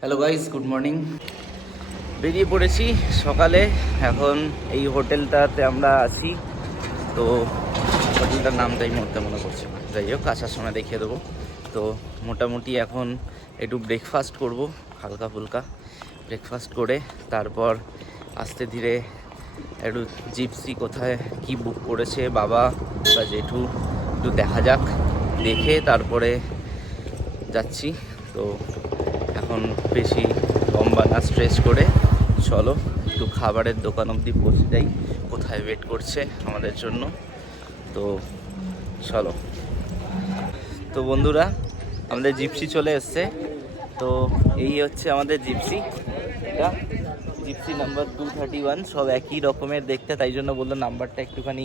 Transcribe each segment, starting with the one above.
Hello guys, good morning. বেরিয়ে পড়েছি সকালে। এখন এই হোটেলটাতে আমরা আছি। তো হোটেলটার নামটাই মুহূর্তে মনে পড়ছে না, যাই হোক আসার সময় দেখিয়ে দেবো। তো মোটামুটি এখন একটু ব্রেকফাস্ট করব, হালকা ফুলকা ব্রেকফাস্ট করে তারপর আস্তে ধীরে একটু জিপসি কোথায় কি বুক করেছে বাবা বা জেঠু একটু দেখা যাক, দেখে তারপরে যাচ্ছি। তো এখন বেশি লম্বা না স্ট্রেচ করে চলো একটু খাবারের দোকান অবধি পৌঁছে যাই, কোথায় ওয়েট করছে আমাদের জন্য। তো চলো। তো বন্ধুরা, আমাদের জিপসি চলে এসছে। তো এই হচ্ছে আমাদের জিপসি, এটা জিপসি নাম্বার 231। সব একই রকমের দেখতে, তাই জন্য বললো নাম্বারটা একটুখানি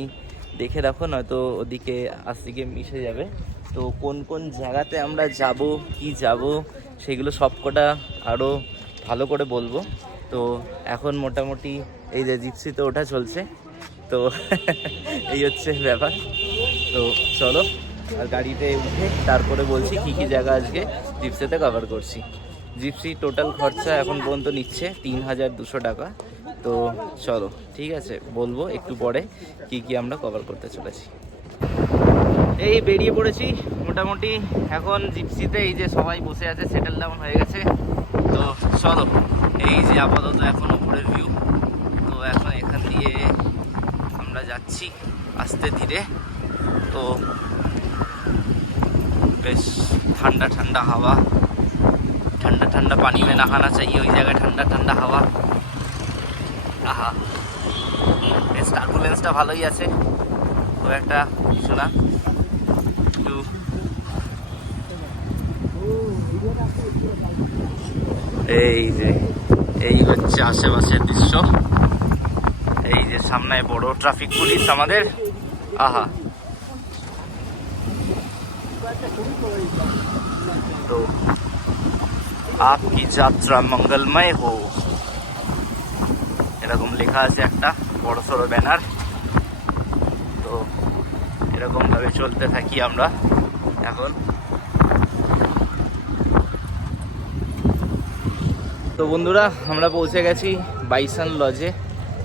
দেখে রাখো, নয়তো ওদিকে আস্তিকে মিশে যাবে। তো কোন কোন জায়গাতে আমরা যাব, কি যাব, সেগুলো সব কটা আরও ভালো করে বলবো। তো এখন মোটামুটি এই যে জিপসিতে ওঠা চলছে। তো এই হচ্ছে ব্যাপার। তো চলো, আর গাড়িতে উঠে তারপরে বলছি কি কি জায়গা আজকে জিপসিতে কভার করছি। জিপসি টোটাল খরচা এখন পর্যন্ত নিচ্ছে 3200 টাকা। তো চলো, ঠিক আছে, বলবো একটু পরে কি কি আমরা কভার করতে চলেছি। এই বেরিয়ে পড়েছি মোটামুটি এখন জিপসিতে। এই যে সবাই বসে আছে, সেটেল ডাউন হয়ে গেছে। তো চলো, এই যে আপাতত এখন উপরের ভিউ। তো এখন এখান দিয়ে আমরা যাচ্ছি আস্তে ধীরে। তো বেশ ঠান্ডা ঠান্ডা হাওয়া, ঠান্ডা ঠান্ডা পানি में नहाना चाहिए, ওই জায়গায় ঠান্ডা ঠান্ডা হাওয়া। আহা, বেশ টার্বুলেন্সটা ভালোই আছে, তো একটা কিছু না। একটু এই যে এই হচ্ছে আশেপাশের দৃশ্য। এই যে সামনে বড় ট্রাফিক পুলিশ আমাদের। আহা, তো आपकी যাত্রা মঙ্গলময় হো, এরকম লেখা আছে একটা বড় সড়ো ব্যানার। তো এরকম ভাবে চলতে থাকি আমরা এখন। তো বন্ধুরা, আমরা পৌঁছে গেছি বাইসন লজে।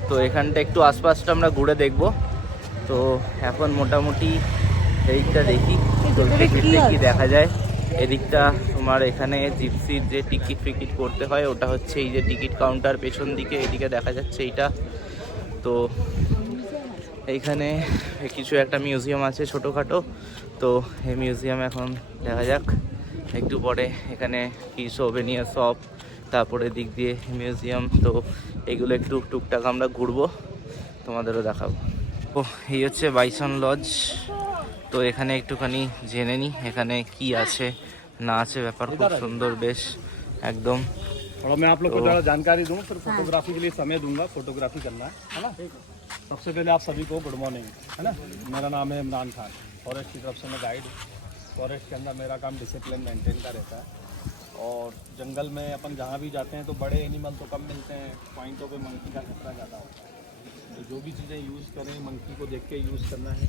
তো এখানটা একটু আশপাশটা আমরা ঘুরে দেখব। তো এখন মোটামুটি এদিকটা দেখি চলতে ফিরতে কি দেখা যায়। এদিকটা তোমার এখানে জিপসির যে টিকিট ফিকিট করতে হয়, ওটা হচ্ছে এই যে টিকিট কাউন্টার পেছন দিকে, এদিকে দেখা যাচ্ছে এইটা। তো এইখানে কিছু একটা মিউজিয়াম আছে ছোটোখাটো। তো এই মিউজিয়াম এখন দেখা যাক একটু পরে। এখানে কি সোভেনিয়ার শপ, তারপরে দিক দিয়ে মিউজিয়াম। তো এগুলো একটু টুকটাক আমরা ঘুরবো, তোমাদেরও দেখাবো। ও, এই হচ্ছে বাইসন লজ। তো এখানে একটুখানি জেনে নিই এখানে কি আছে না আছে ব্যাপার। খুব সুন্দর বেশ একদম। थोड़ा मैं आप लोग को थोड़ा जानकारी दूं, फिर फोटोग्राफी के लिए समय दूंगा, फोटोग्राफी करना है ना। सबसे पहले आप सभी को गुड मॉर्निंग, है ना। मेरा नाम है इमरान खान, फॉरेस्ट की तरफ से मैं गाइड हूँ। फॉरेस्ट के अंदर मेरा काम डिसिप्लिन मेंटेन का रहता है। और जंगल में अपन जहाँ भी जाते हैं तो बड़े एनिमल तो कम मिलते हैं, पॉइंटों पे मंकी का खतरा ज़्यादा होता है। तो जो भी चीज़ें यूज़ करें मंकी को देख के यूज़ करना है,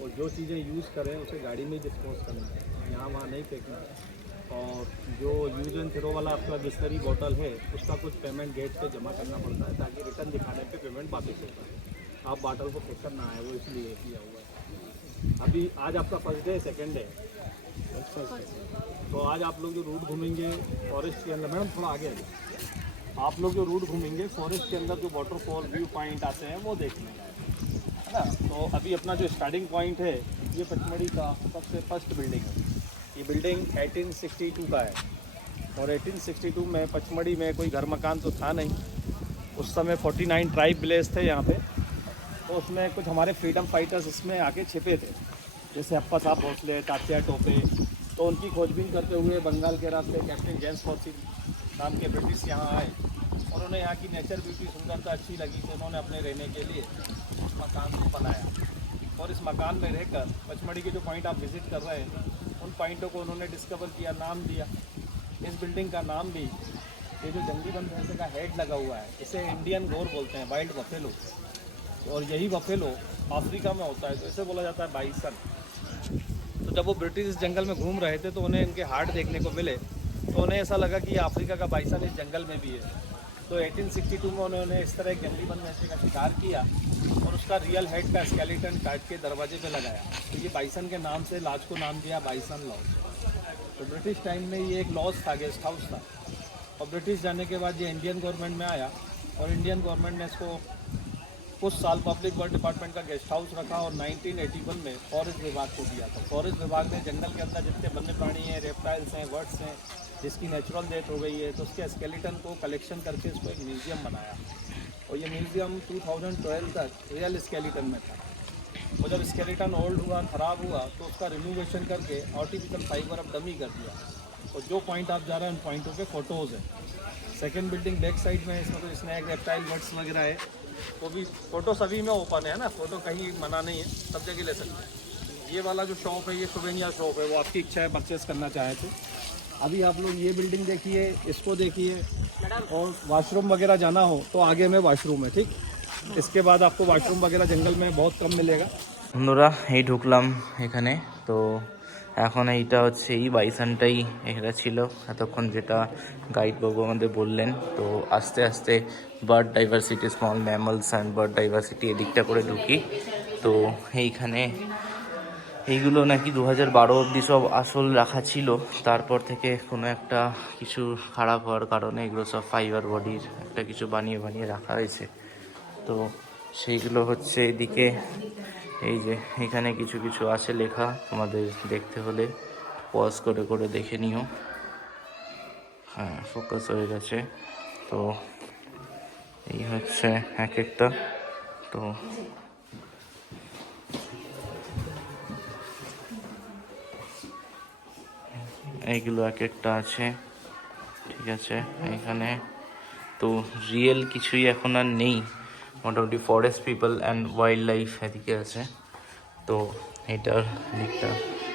और जो चीज़ें यूज़ करें उसे गाड़ी में डिस्पोज करना है, यहाँ वहाँ नहीं फेंकना है। और जो यूज एंड थ्रो वाला आपका बिस्लरी बॉटल है, उसका कुछ पेमेंट गेट पे जमा करना पड़ता है, ताकि रिटर्न दिखाने पे पेमेंट वापस होता है। आप बॉटल को फेंक कर ना आए, वो इसलिए किया हुआ है। अभी आज आपका फर्स्ट डे, सेकेंड डे, तो आज आप लोग जो रूट घूमेंगे फॉरेस्ट के अंदर, मैडम थोड़ा आगे आइए। आप लोग जो रूट घूमेंगे फॉरेस्ट के अंदर जो वाटरफॉल व्यू पॉइंट आते हैं वो देखने हैं, है ना। तो अभी अपना जो स्टार्टिंग पॉइंट है, ये पचमढ़ी का सबसे फर्स्ट बिल्डिंग है। ये बिल्डिंग 1862 का है, और 1862 में पचमढ़ी में कोई घर मकान तो था नहीं। उस समय 49 ट्राइब विलेज थे यहाँ पे। तो उसमें कुछ हमारे फ्रीडम फाइटर्स इसमें आके छिपे थे, जैसे अप्पा साहब भोसले, तात्या टोपे। तो उनकी खोजबीन करते हुए बंगाल के रास्ते कैप्टन जेम्स फॉसी नाम के ब्रिटिश यहाँ आए। उन्होंने यहाँ की नेचर ब्यूटी सुंदरता अच्छी लगी, तो उन्होंने अपने रहने के लिए उस मकान को बनाया। और इस मकान में रहकर पचमढ़ी के जो पॉइंट आप विज़िट कर रहे हैं, उन पॉइंटों को उन्होंने डिस्कवर किया, नाम दिया। इस बिल्डिंग का नाम भी, ये जो जंगली वन भैंसे का हेड लगा हुआ है, इसे इंडियन गोर बोलते हैं, वाइल्ड बफेलो। और यही बफेलो अफ्रीका में होता है, तो इसे बोला जाता है बाइसन। तो जब वो ब्रिटिश जंगल में घूम रहे थे तो उन्हें इनके हार्ट देखने को मिले, तो उन्हें ऐसा लगा कि ये अफ्रीका का बाइसन इस जंगल में भी है। तो 1862 में उन्होंने इस तरह एक जंगली बनमैसी का शिकार किया और उसका रियल हेड का स्केलेटन काट के दरवाजे पे लगाया। तो ये बाइसन के नाम से लॉज को नाम दिया बाइसन लॉज। तो ब्रिटिश टाइम में ये एक लॉज था, गेस्ट हाउस था, और ब्रिटिश जाने के बाद ये इंडियन गवर्नमेंट में आया और इंडियन गवर्नमेंट ने इसको कुछ साल पब्लिक वर्क डिपार्टमेंट का गेस्ट हाउस रखा और 1981 में फॉरेस्ट विभाग को दिया। था फॉरेस्ट विभाग ने जंगल के अंदर जितने वन्य प्राणी हैं, रेप्टाइल्स हैं, बर्ड्स हैं, जिसकी नेचुरल डेथ हो गई है, तो उसके स्केलेटन को कलेक्शन करके इसको एक म्यूज़ियम बनाया। और ये म्यूज़ियम 2012 तक रियल स्केलेटन में था। और जब स्केलेटन ओल्ड हुआ, ख़राब हुआ, तो उसका रिनोवेशन करके आर्टिफिशियल फाइबर ऑफ डमी कर दिया। और जो पॉइंट आप जा रहे हैं उन पॉइंटों के फ़ोटोज़ हैं। सेकेंड बिल्डिंग बैक साइड में, इसमें तो स्नैक, रेप्टाइल, बर्ड्स वगैरह है, वो भी फ़ोटो सभी में ओपन है ना, फ़ोटो कहीं मना नहीं है, सब जगह ले सकते हैं। ये वाला जो शॉप है, ये सोवेनिया शॉप है, वो आपकी इच्छा है परचेस करना चाहे तो। अभी आप लोग ये बिल्डिंग देखिए, इसको देखिए, और वॉशरूम वगैरह जाना हो तो आगे में वॉशरूम है, ठीक। इसके बाद आपको वॉशरूम वगैरह जंगल में बहुत कम मिलेगा। বন্ধুরা এই ঢুকলাম এখানে। তো এখন এইটা হচ্ছে এই বাইসানটাই এখানে ছিল এতক্ষণ, যেটা গাইড বাবু আমাদের বললেন। তো আস্তে আস্তে bird diversity, small mammals and bird diversity এদিকটা করে ঢুকি। তো এইখানে এইগুলো নাকি 2012 অবধি সব আসল রাখা ছিল, তারপর থেকে কোনো একটা কিছু খারাপ হওয়ার কারণে এগুলো সব ফাইবার বডির একটা কিছু বানিয়ে বানিয়ে রাখা হয়েছে। তো সেইগুলো হচ্ছে এদিকে, এই যে এখানে কিছু কিছু আছে লেখা, তোমাদের দেখতে হলে পজ করে করে দেখে নিও। হ্যাঁ, ফোকাস হয়ে গেছে। তো এই হচ্ছে এক একটা। তো এইগুলো এক একটা আছে, ঠিক আছে। এখানে তো রিয়েল কিছুই এখন আর নেই, মোটামুটি forest people and wild life এদিকে আছে। তো এটার দিকটা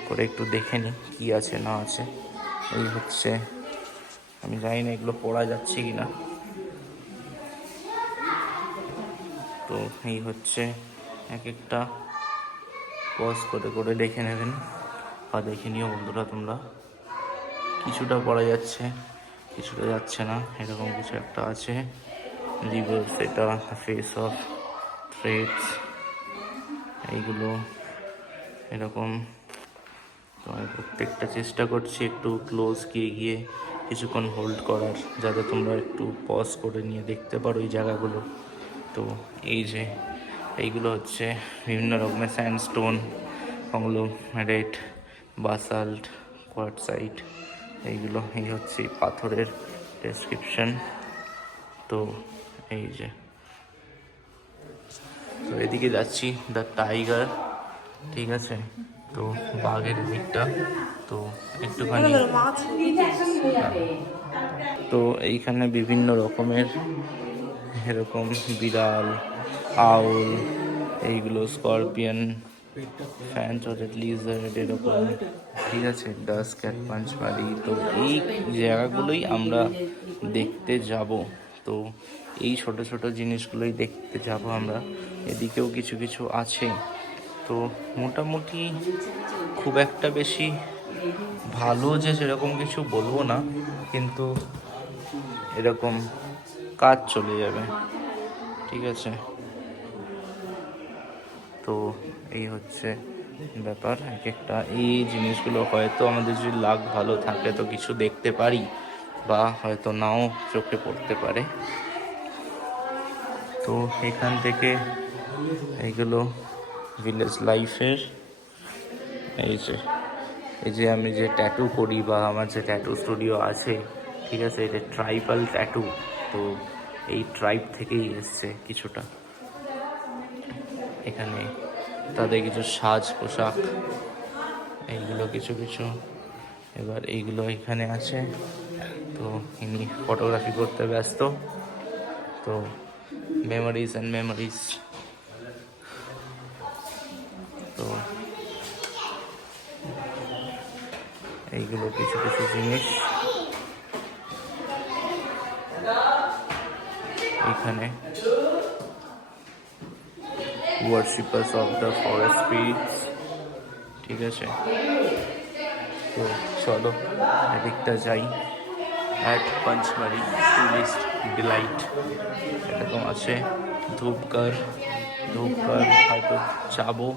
করে একটু দেখে নিই কী আছে না আছে। এই হচ্ছে, আমি জানি না এগুলো পড়া যাচ্ছে কি না। তো এই হচ্ছে এক একটা, পজ করে করে দেখে নেবেন বা দেখে নিও বন্ধুরা তোমরা। কিছুটা পড়া যাচ্ছে, কিছুটা যাচ্ছে না, এরকম কিছু একটা আছে। রিভার্স, এটা ফেস অফ থ্রেডস, এইগুলো এরকম। তো আমি প্রত্যেকটা চেষ্টা করছি একটু ক্লোজ গিয়ে গিয়ে কিছুক্ষণ হোল্ড করার, যাতে তোমরা একটু পজ করে নিয়ে দেখতে পারো এই জায়গাগুলো। তো এই যে এইগুলো হচ্ছে বিভিন্ন রকমের স্যান্ডস্টোন, কংগ্লোমেরেট, বাসাল্ট, কোয়ার্টসাইট, এইগুলো। এই হচ্ছে পাথরের ডেসক্রিপশন। তো এই যে, তো এদিকে যাচ্ছি দ্য টাইগার, ঠিক আছে। তো বাঘের দিকটা তো একটুখানি, তো এইখানে বিভিন্ন রকমের এরকম বিড়াল, আউল, এইগুলো স্করপিয়ন, ফ্যান্টোরেড, লিজার্ড, এরকম, ঠিক আছে। ডাস্ক ক্যাট, পাঞ্চমারি। তো এই জায়গাগুলোই আমরা দেখতে যাব। তো এই ছোট ছোট জিনিসগুলোই দেখতে যাব আমরা। এদিকেও কিছু কিছু আছে। তো মোটামুটি খুব একটা বেশি ভালো যে সেরকম কিছু বলবো না, কিন্তু এরকম কাজ চলে যাবে, ঠিক আছে। তো এই হচ্ছে ব্যাপার এক একটা। এই জিনিসগুলো হয়তো আমাদের যদি লাক ভালো থাকে তো কিছু দেখতে পারি, বা হয়তো নাও চোখে পড়তে পারে। তো এখান থেকে এইগুলো ভিলেজ লাইফের, এই যে আমি যে ট্যাটু করি বা আমার যে ট্যাটু স্টুডিও আছে, ঠিক আছে, এটা ট্রাইবাল ট্যাটু। তো এই ট্রাইব থেকেই এসছে কিছুটা। এখানে তাদের কিছু সাজ পোশাক, এইগুলো কিছু কিছু। এবার এইগুলো এখানে আছে। তো ইনি ফটোগ্রাফি করতে ব্যস্ত। তো মেমোরিজ অ্যান্ড মেমোরিজ। তো এইগুলো কিছু কিছু জিনিস এখানে। worshippers of the forest spirits, ঠিক আছে। তো চলো এদিকটা যাই। অ্যাট পঞ্চমারি টুরিস্ট ডিলাইট এরকম আছে। ধূপগড় হয়তো যাবো।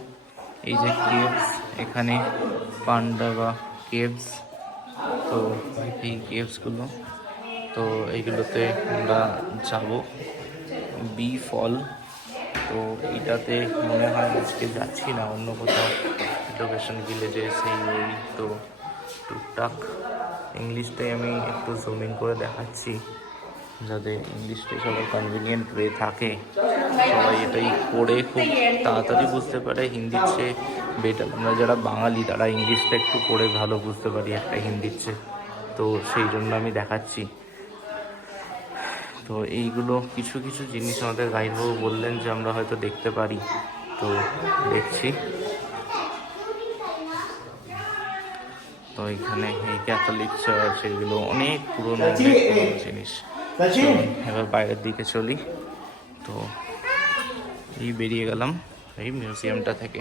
এই যে কেভস, এখানে পান্ডাবা কেভস, তো এই কেভসগুলো, তো এইগুলোতে আমরা যাব। বি ফল, তো এইটাতে মনে হয় আজকে যাচ্ছি না, অন্য কোথাও লোকেশন ভিলেজে সেই ওই। তো টুকটাক ইংলিশটাই আমি একটু জুমিং করে দেখাচ্ছি, যাতে ইংলিশটাই সবার কনভিনিয়েন্ট ওয়ে থাকে, সবাই এটাই পড়ে খুব তাড়াতাড়ি বুঝতে পারে। হিন্দির চেয়ে বেটার আমরা যারা বাঙালি তারা ইংলিশটা একটু পড়ে ভালো বুঝতে পারি একটা হিন্দির চেয়ে, তো সেই জন্য আমি দেখাচ্ছি। তো এইগুলো কিছু কিছু জিনিস আমাদের গাইডবাবু বললেন যে আমরা হয়তো দেখতে পারি, তো দেখছি। তো এখানে এই ক্যাথলিক চার্চ, এগুলো অনেক পুরনো জিনিস। এবার বাইরের দিকে চলি। তো এই বেরিয়ে গেলাম এই মিউজিয়ামটা থেকে,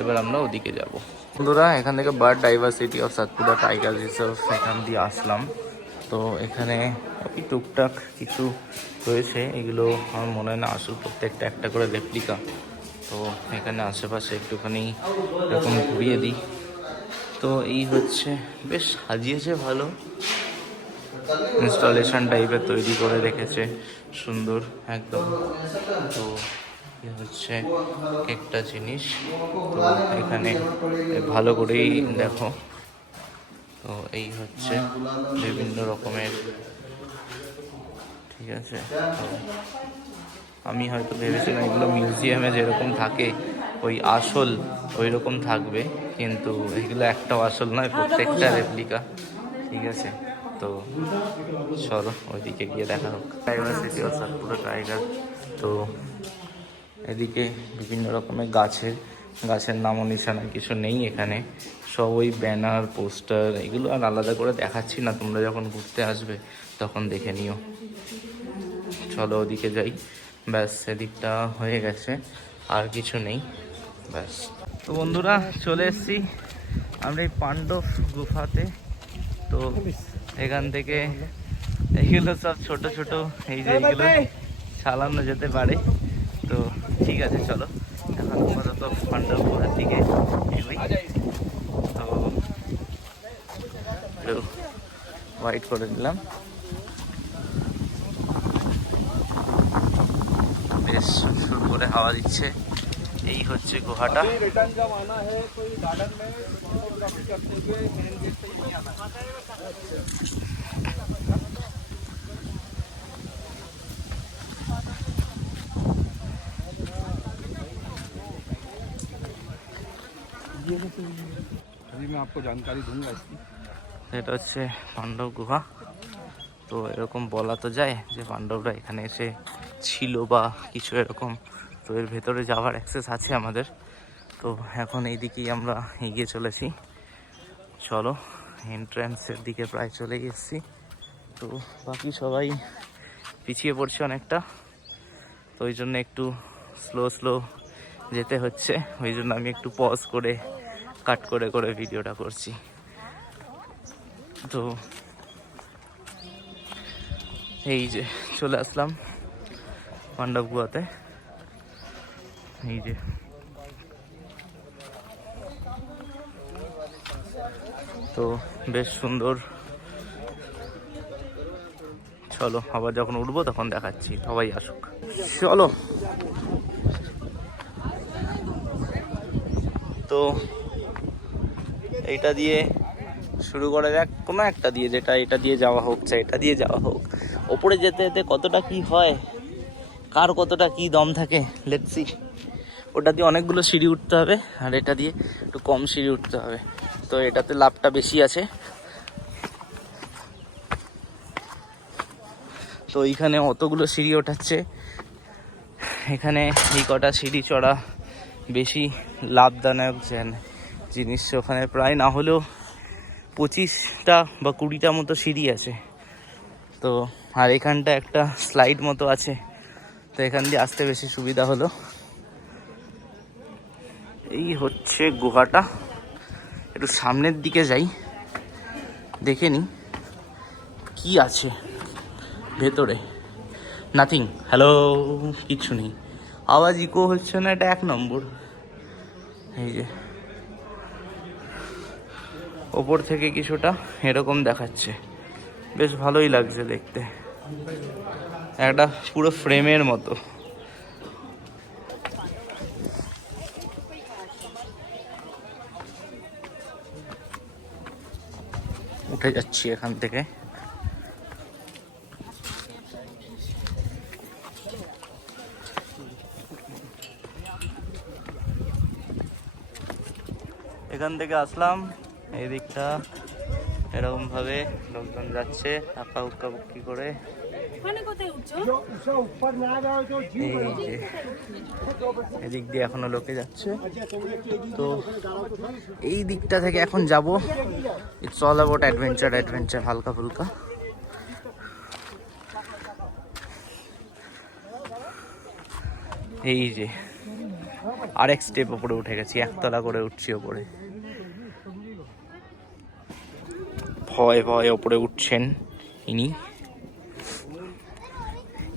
এবার আমরা ওদিকে যাব। বন্ধুরা, এখান থেকে bird diversity of Satpura tiger reserve এখান দিয়ে আসলাম। তো এখানে ওই টুকটাক কিছু রয়েছে, এগুলো আমার মনে হয় না আসল, প্রত্যেকটা একটা করে রেপ্লিকা। তো এখানে আশেপাশে একটুখানি এরকম ঘুরিয়ে দিই। তো এই হচ্ছে, বেশ সাজিয়েছে ভালো, ইনস্টলেশন টাইপের তৈরি করে রেখেছে, সুন্দর একদম। তো এই হচ্ছে একটা জিনিস, তো এখানে ভালো করেই দেখো। তো এই হচ্ছে বিভিন্ন রকমের, ঠিক আছে। তো আমি হয়তো ভেবেছিলাম এগুলো মিউজিয়ামে যেরকম থাকে ওই আসল ওই রকম থাকবে, কিন্তু এগুলো একটাও আসল নয়, প্রত্যেকটা রেপ্লিকা, ঠিক আছে। তো চলো ওইদিকে গিয়ে দেখা হোক। Diversity of Satpura tiger. তো এদিকে বিভিন্ন রকমের গাছের নামও নিশানা কিছু নেই এখানে, সব ওই ব্যানার পোস্টার, এগুলো আর আলাদা করে দেখাচ্ছি না, তোমরা যখন ঘুরতে আসবে তখন দেখে নিও। চলো ওদিকে যাই, ব্যাস এদিকটা হয়ে গেছে, আর কিছু নেই, ব্যাস। তো বন্ধুরা, চলে এসেছি আমরা এই পাণ্ডব গুফাতে। তো এখান থেকে এইগুলো সব ছোট ছোট, এই যে এইগুলো চালানো যেতে পারে। তো ঠিক আছে, চলো এখন আপাতত পাণ্ডব গুহার দিকে এগোই। তো ওয়াইট করে দিলাম, বেশ সুর করে হাওয়া দিচ্ছে। এই হচ্ছে গুহাটা। अभी मैं आपको जानकारी दूंगा इसकी। এটা হচ্ছে পাণ্ডব গুহা। তো এরকম বলা তো যায় যে পাণ্ডবরা এখানে এসে ছিল বা কিছু এরকম, তো এর ভেতরে যাওয়ার অ্যাক্সেস আছে আমাদের। তো এখন এই দিকেই আমরা এগিয়ে চলেছি। চলো, এন্ট্রান্সের দিকে প্রায় চলে এসেছি। তো বাকি সবাই পিছিয়ে পড়ছে অনেকটা, তো ওই জন্য একটু স্লো যেতে হচ্ছে, ওই জন্য আমি একটু পজ করে কাট করে করে ভিডিওটা করছি। তো এই যে চলে আসলাম পাণ্ডব গুহাতে, এই যে তো বেশ সুন্দর। চলো আবার যখন উঠবো তখন দেখাচ্ছি, সবাই আসুক। চলো, তো এইটা দিয়ে শুরু করা যাক, কোনো একটা দিয়ে, যেটা এটা দিয়ে যাওয়া হোক চাই এটা দিয়ে যাওয়া হোক। ওপরে যেতে যেতে কতটা কি হয়, কার কতটা কি দম থাকে, লেটস সি। ওটা দিয়ে অনেকগুলো সিঁড়ি উঠতে হবে, আর এটা দিয়ে একটু কম সিঁড়ি উঠতে হবে। তো এটাতে লাভটা বেশি আছে। তো এইখানে অতগুলো সিঁড়ি ওঠাচ্ছে, এখানে এই কটা সিঁড়ি চড়া বেশি লাভদায়ক জিনিস। ওখানে প্রায় না হলেও 25টা বা 20টা মতো সিঁড়ি আছে। তো আর এখানটা একটা স্লাইড মতো আছে, তো এখান দিয়ে আসতে বেশি সুবিধা হলো। এই হচ্ছে গুহাটা, একটু সামনের দিকে যাই, দেখে নি কি আছে ভেতরে? নাথিং। হ্যালো, কিচ্ছু নেই। আওয়াজ ইকো হচ্ছে না, এটা 1 নম্বর। এই যে ওপর থেকে কিছুটা এরকম দেখাচ্ছে, বেশ ভালোই লাগছে দেখতে, একটা পুরো ফ্রেমের মতো। উঠে যাচ্ছি এখান থেকে। এখান থেকে আসলাম, এই দিকটা এরকম ভাবে লোকজন যাচ্ছে আঁকা উক্কা বুক্কি করে। এই যে এদিক দিয়ে এখনো লোকে যাচ্ছে, তো এই দিকটা থেকে এখন যাব। It's all about adventure, adventure হালকা ফুলকা। এই যে আরেক স্টেপ উপরে উঠে গেছি, 1 তলা করে উঠছি ওপরে। ভয় ভয় ওপরে উঠছেন ইনি।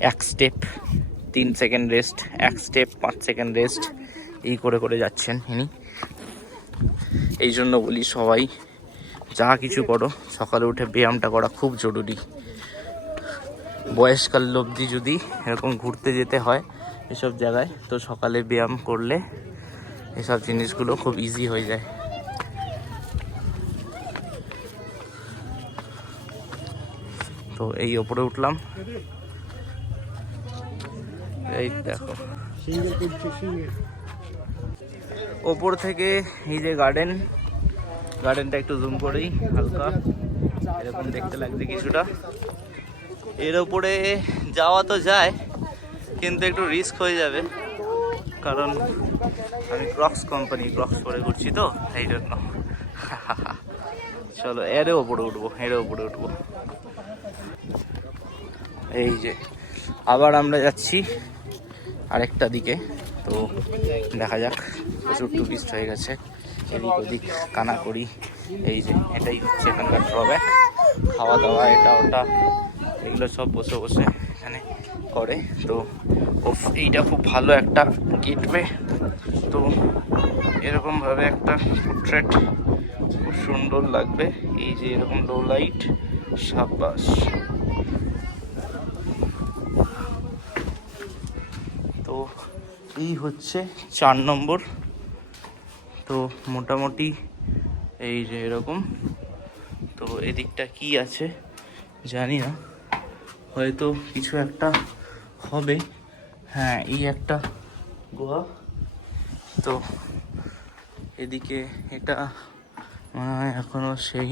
1 step 3 second rest, 1 step 5 second rest, এই করে করে যাচ্ছেন ইনি। এই জন্য বলি সবাই যা কিছু করো সকালে উঠে ব্যায়ামটা করা খুব জরুরি। বয়সকাল অবধি যদি এরকম ঘুরতে যেতে হয় এসব জায়গায়, তো সকালে ব্যায়াম করলে এসব জিনিসগুলো খুব ইজি হয়ে যায়। তো এই ওপরে উঠলাম, এই দেখো ওপর থেকে এই যে গার্ডেনটা একটু জুম করেই হালকা এরকম দেখতে লাগছে কিছুটা। এর উপরে যাওয়া তো যায়, কিন্তু একটু রিস্ক হয়ে যাবে, কারণ আমি ক্রক্স পরে ঘুরছি তো, এই জন্য। চলো এর ওপরে উঠবো। এই যে আবার আমরা যাচ্ছি আরেকটা দিকে, তো দেখা যাক। প্রচুর টুরিস্ট হয়ে গেছে, এদিক ওদিক কানা করি। এই যে এটাই হচ্ছে এখানকার ড্রব্যাক, খাওয়া দাওয়া এটা ওটা এগুলো সব বসে বসে এখানে করে। তো এইটা খুব ভালো একটা গেটওয়ে, তো এরকমভাবে একটা পোর্ট্রেট খুব সুন্দর লাগবে। এই যে এরকম লো লাইট, সাব্বাস। তো এই হচ্ছে 4 নম্বর। তো মোটামুটি এই যে এরকম। তো এদিকটা কি আছে জানি না, হয়তো কিছু একটা হবে। হ্যাঁ, এই একটা গুহা। তো এদিকে এটা মনে হয় এখনো সেই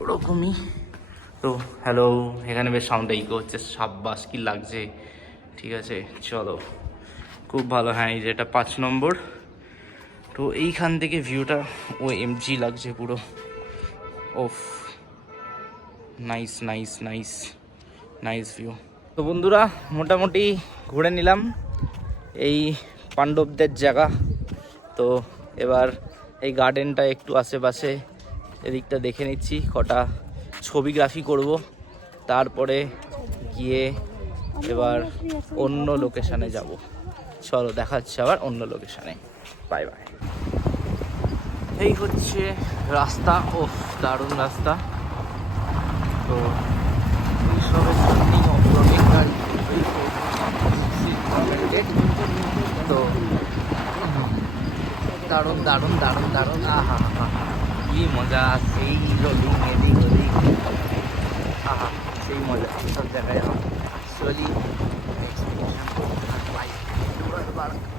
ওরকমই। তো হ্যালো, এখানে বেশ সাউন্ডটা ইকো হচ্ছে, সাব্বাস কি লাগছে। ঠিক আছে চলো, খুব ভালো। হ্যাঁ, এই যে এটা 5 নম্বর। তো এইখান থেকে ভিউটা OMG লাগছে পুরো। ওফ, নাইস ভিউ। তো বন্ধুরা, মোটামুটি ঘুরে নিলাম এই পাণ্ডবদের জায়গা। তো এবার এই গার্ডেনটা একটু আশেপাশে এদিকটা দেখে নিচ্ছি, কটা ছবিগ্রাফি করব, তারপরে গিয়ে এবার অন্য লোকেশানে যাব। চলো দেখা হচ্ছে আবার অন্য লোকেশানে। Bye bye. এই হচ্ছে রাস্তা, ওফ দারুণ রাস্তা। তো এইসবের জন্যই অনেক গাড়ি, তো দারুণ আহা কি মজা, সেই রোলিং এদিক ওদিক, আহা সেই মজা সব জায়গায় হয়। অ্যাকচুয়ালি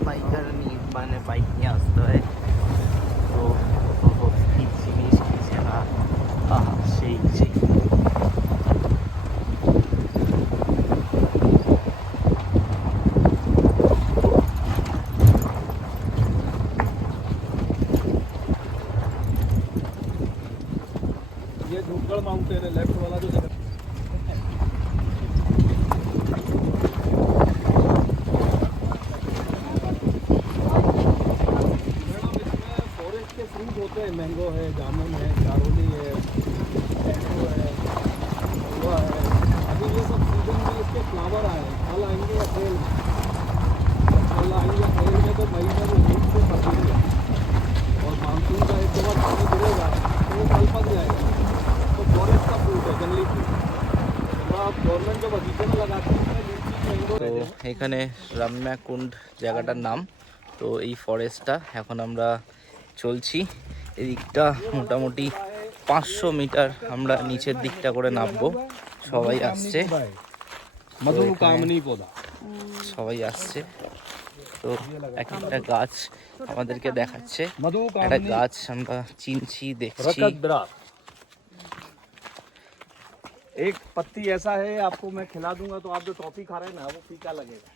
বাইকার নিয়ে মানে বাইক নিয়ে আসতে হয়, তো জিনিস আহা সেই ये धूपगढ़ माउंटेन है, लेफ्ट वाला जो जगह फॉरेस्ट के फ्रूट होते हैं, मैंगो है, जामुन है, चारोली है, मैंगो है। आप गवर्नमेंट जो बगीचे में लगाते हैं उसमें लीची मैंगो তো এখানে রাম্যাকুণ্ড জায়গাটার নাম। তো এই ফরেস্টটা এখন আমরা চলছি, এদিকটা মোটামুটি 500 মিটার আমরা নিচের দিকটা করে নামবো। সবাই আসছে, मधुकामनी पौधा সবাই আসছে। তো এক একটা গাছ আমাদেরকে দেখাচ্ছে, একটা मधुकामनी গাছ আমরা চিনছি, দেখছি। रकत बिरार एक पत्ती ऐसा है आपको मैं खिला दूंगा तो आप जो टॉफी खा रहे हैं ना वो फीका लगेगा।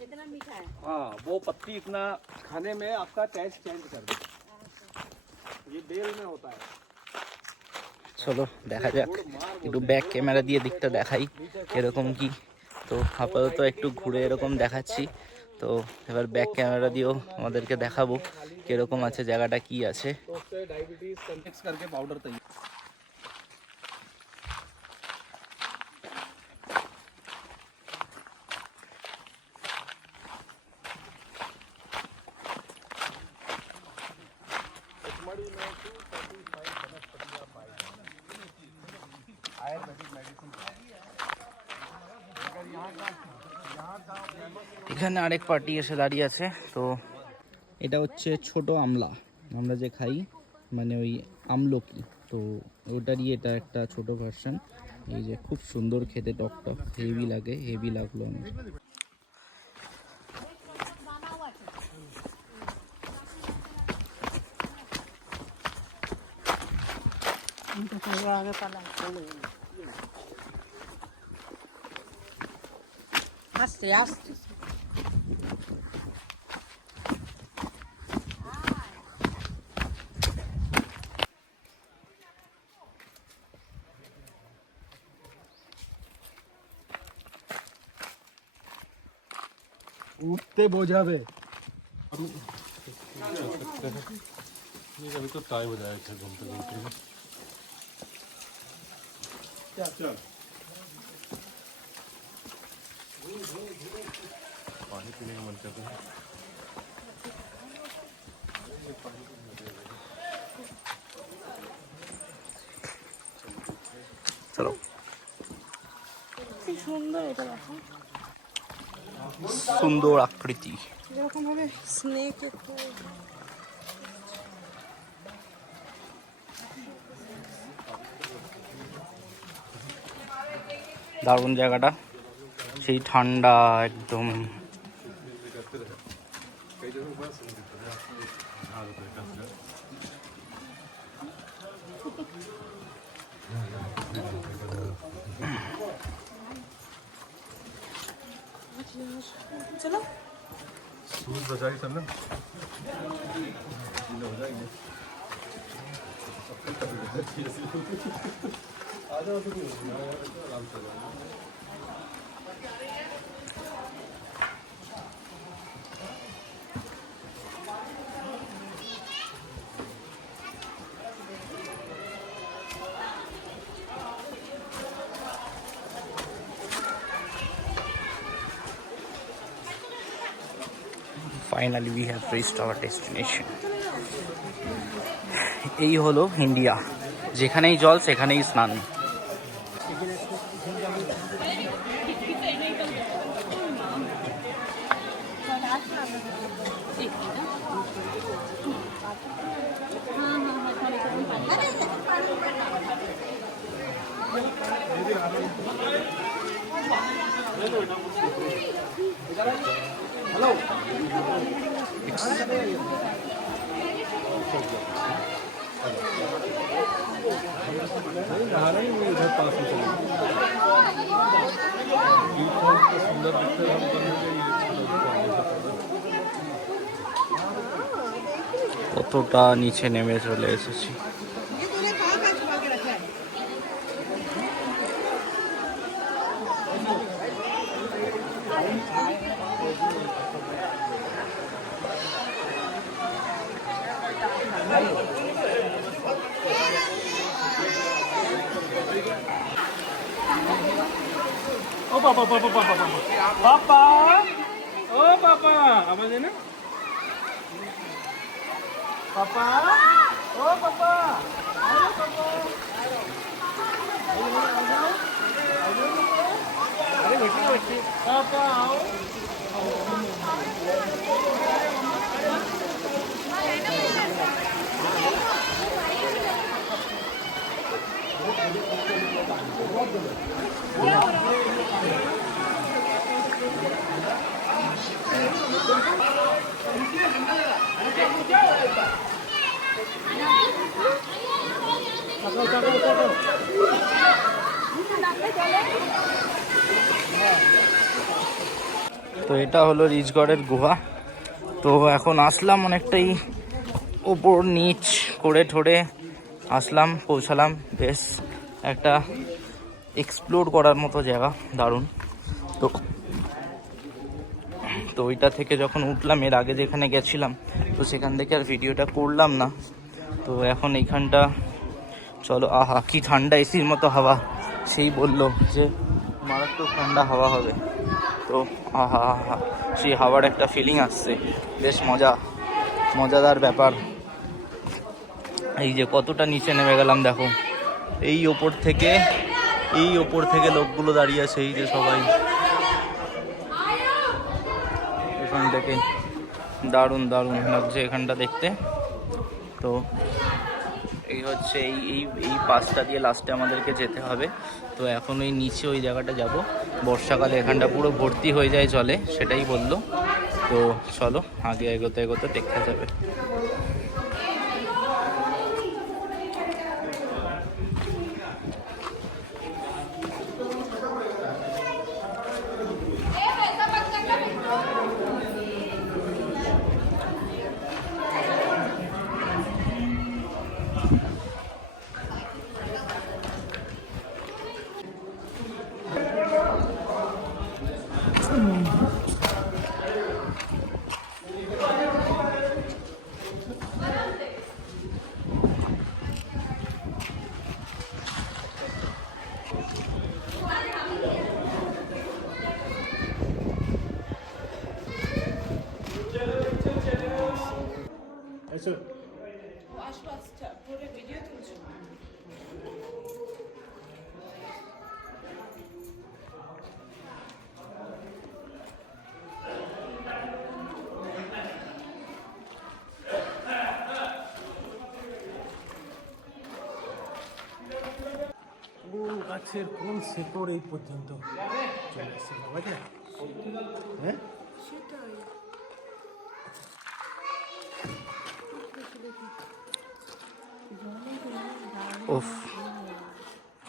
कितना मीठा है। हाँ वो पत्ती इतना खाने में आपका टेस्ट चेंज कर देगा। ये बेल में होता है। চলো দেখা যাক, একটু ব্যাক ক্যামেরা দিয়ে দিকটা দেখাই এরকম কি। তো আপাতত একটু ঘুরে এরকম দেখাচ্ছি। তো এবার ব্যাক ক্যামেরা দিয়েও আমাদেরকে দেখাবো কিরকম আছে, জায়গাটা কি আছে। तो उससे डायबिटीज मिक्स करके पाउडर तैयार। এখানে আরেক পার্টি এসে দাঁড়িয়ে আছে। তো এটা হচ্ছে ছোট আমলা, আমরা যে খাই, মানে ওই আমলকি, তো ওটারই এটা একটা ছোট ভার্সন। এই যে খুব সুন্দর খেতে, টক টক, হেভি লাগে, হেভি লাগলো আমার। আস্তে আস্তে उठते बोझावे अभी तो टाइम हो जाएगा घूमते घूमते। पानी पीने का मन करता है। চলো, কি সুন্দর এটা দেখো, সুন্দর আকৃতি। এরকম ভাবে স্নেক একটু দারুণ জায়গাটা, সেই ঠান্ডা একদম। চলো सूज बचाई सब ना finally we have reached hour destination. এই হলো ইন্ডিয়া, যেখানেই জল সেখানেই স্নান। इधर पास में चले सुंदर दिखते हम কতটা নিচে নেমে চলে এসেছি। ओ पापा पापा पापा पापा पापा ओ पापा आवाज है ना पापा ओ पापा अरे पापा তো এটা হলো রিচগড়ের গুহা। তো এখন আসলাম অনেকটাই ওপর নিচ করে ঠোরে আসলাম, পৌঁছালাম। বেশ একটা এক্সপ্লোর করার মতো জায়গা, দারুণ। তো তো ওইটা থেকে যখন উঠলাম, এর আগে যেখানে গেছিলাম তো সেখান থেকে আর ভিডিওটা করলাম না। তো এখন এইখানটা চলো, আহা কি ঠান্ডা, এসির মতো হাওয়া। সেই বললো যে মারাত্মক ঠান্ডা হাওয়া হবে। তো আহা আহা, সেই হাওয়ার একটা ফিলিং আসছে, বেশ মজাদার ব্যাপার। এই যে কতটা নিচে নেমে গেলাম দেখো, এই ওপর থেকে লোকগুলো দাঁড়িয়ে আছে, এই যে সবাই এখান থেকে। দারুণ লাগছে এখানটা দেখতে। তো এই হচ্ছে এই পাসটা দিয়ে লাস্টে আমাদেরকে যেতে হবে। তো এখন ওই নিচে ওই জায়গাটা যাব। বর্ষাকালে এখানটা পুরো ভর্তি হয়ে যায় জলে, সেটাই বললো। তো চলো আগে এগোতে দেখা যাবে। গাছের কোন শেকড় এই পর্যন্ত চলে আসছে বাবাকে? হ্যাঁ, ওফ,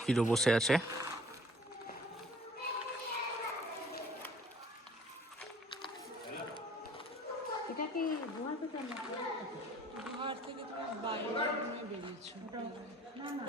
হিরো বসে আছে। এটা কি গুহার ভেতর না? গুহার থেকে তুমি বাইরে বেরিয়েছো। না না,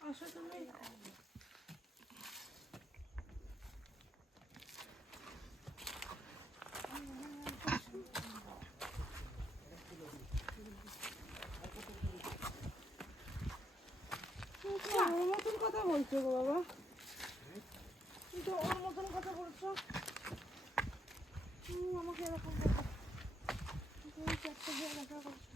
আসো তুমি। ওর মতন কথা বলছো গো বাবা, তুমি তো ওর মতন কথা বলছো। আমাকে এরকম কথা চারটে দিয়ে দেখা করছো।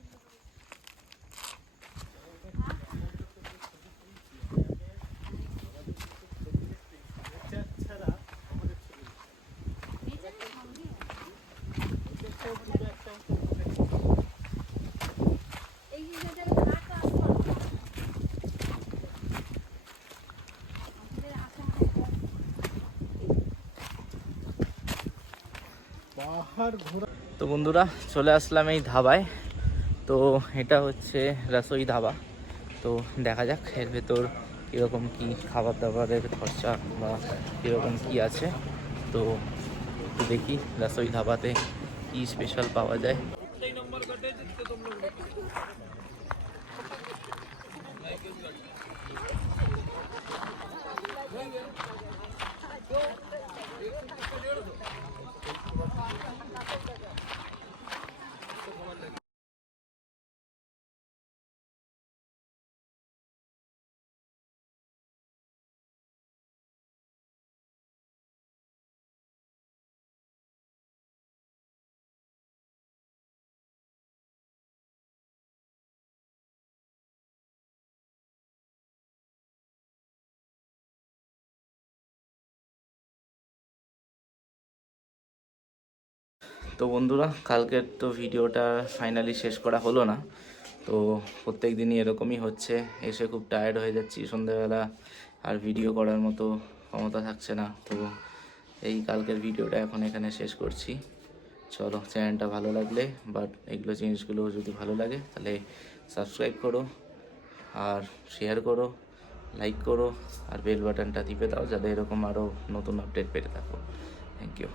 পাহাড় ঘোরা তো বন্ধুরা চলে আসলাম এই ধাবায়। তো এটা হচ্ছে রসোই ধাবা। তো দেখা যাক এর ভেতর কীরকম কী খাবার দাবারের খরচা বা কীরকম কী আছে। তো একটু দেখি রসোই ধাবাতে কী স্পেশাল পাওয়া যায়। তো বন্ধুরা কালকের তো ভিডিওটা ফাইনালি শেষ করা হলো না। তো প্রত্যেক দিনই এরকমই হচ্ছে, এসে খুব টায়ার্ড হয়ে যাচ্ছি সন্ধ্যাবেলা, আর ভিডিও করার মতো ক্ষমতা থাকছে না। তো এই কালকের ভিডিওটা এখন এখানে শেষ করছি। চলো, চ্যানেলটা ভালো লাগলে বাট এগুলো জিনিসগুলো যদি ভালো লাগে তাহলে সাবস্ক্রাইব করো আর শেয়ার করো, লাইক করো আর বেল বাটনটা টিপে দাও যাতে এরকম আরও নতুন আপডেট পেতে থাকো। Thank you.